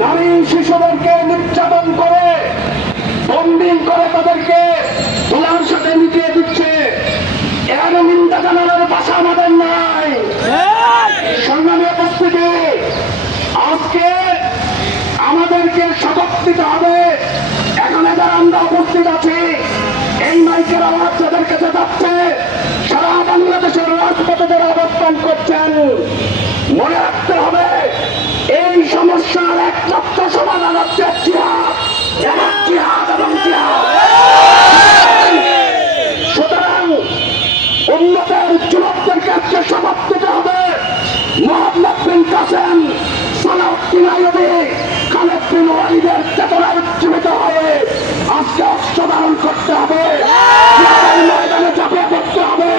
নারী শিশুদেরকে নির্যাতন করে বন্দি করে তাদেরকে তোলার সাথে মিটিয়ে দিচ্ছে। এর নিন্দা জানানোর ভাষা আমাদের নাই। সংগ্রামী উপস্থিতি, আজকে আমাদেরকে শপথ নিতে হবে। এখানে যারা আমরা উপস্থিত আছি, এই মাইকের আওয়াজ যাদের কাছে যাচ্ছে, সারা বাংলাদেশের রাজপথে যারা অবস্থান করছেন, মনে রাখতে হবে এই সমস্যার একমাত্র সমাধান হচ্ছে জিহাদ, জিহাদ এবং জিহাদ। সুতরাং উন্নতের যুবকদেরকে আজকে শপথ নিতে হবে। মোহাম্মদ বিন কাসেম, সালাউদ্দিন আইয়ুবী, খালেদ বিন ওয়ালিদের চেতনায় উজ্জীবিত হয়ে আজকে অস্ত্র ধারণ করতে হবে। ময়দানে ঝাঁপিয়ে পড়তে হবে।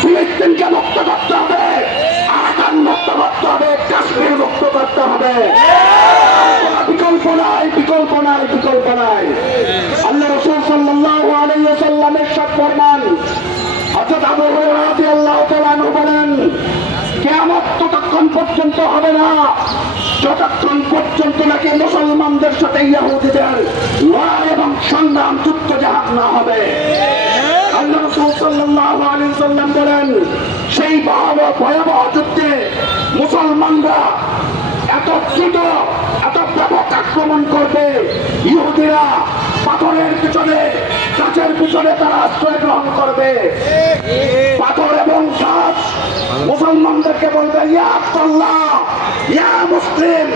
ফিলিস্তিনকে মুক্ত করতে হবে, আরাকান মুক্ত করতে হবে, কাশ্মীর মুক্ত করতে হবে। বিকল্প নাই, বিকল্প নাই, বিকল্প নাই। আল্লাহ রাসূল সাল্লাল্লাহু আলাইহি ওয়াসাল্লামের সাথ ফরমান, হযরত আবু হুরায়রা রাদিয়াল্লাহু তাআলা আনহু বলেন, কিয়ামত ততক্ষণ পর্যন্ত হবে না যতক্ষণ পর্যন্ত নাকি মুসলমানদের সাথে ইহুদিদের লড়াই এবং সংগ্রাম, যুদ্ধ জাহাদ না হবে। আল্লাহ রাসূল সাল্লাল্লাহু আলাইহি ওয়াসাল্লাম বলেন, সেই ভয়াবহ যুদ্ধে মুসলমানরা এত দ্রুত, এত ব্যাপক আক্রমণ করবে, ইহুদিরা পাথরের পিছনে, গাছের পিছনে তারা আশ্রয় গ্রহণ করবে। পাথর এবং গাছ মুসলমানদেরকে বলবে, ইয়া আব্দুল্লাহ, ইয়া মুসলিম,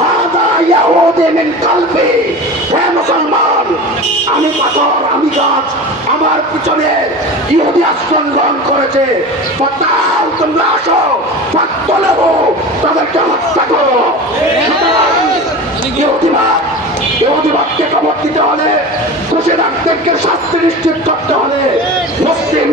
হাদা ইয়াহুদি মিন কলবি। হে মুসলমান, আমি পাথর, আমি গাছ, আমার পিছনে ইহুদি আশ্রয় গ্রহণ করেছে। পতাল, তোমরা আসো, পাত্তলেহ, তাদেরকে হত্যা করো। ইহুদিবাদকে খবর দিতে হলে, খুশিদারদেরকে শাস্তি নিশ্চিত করতে হলে মুসলিম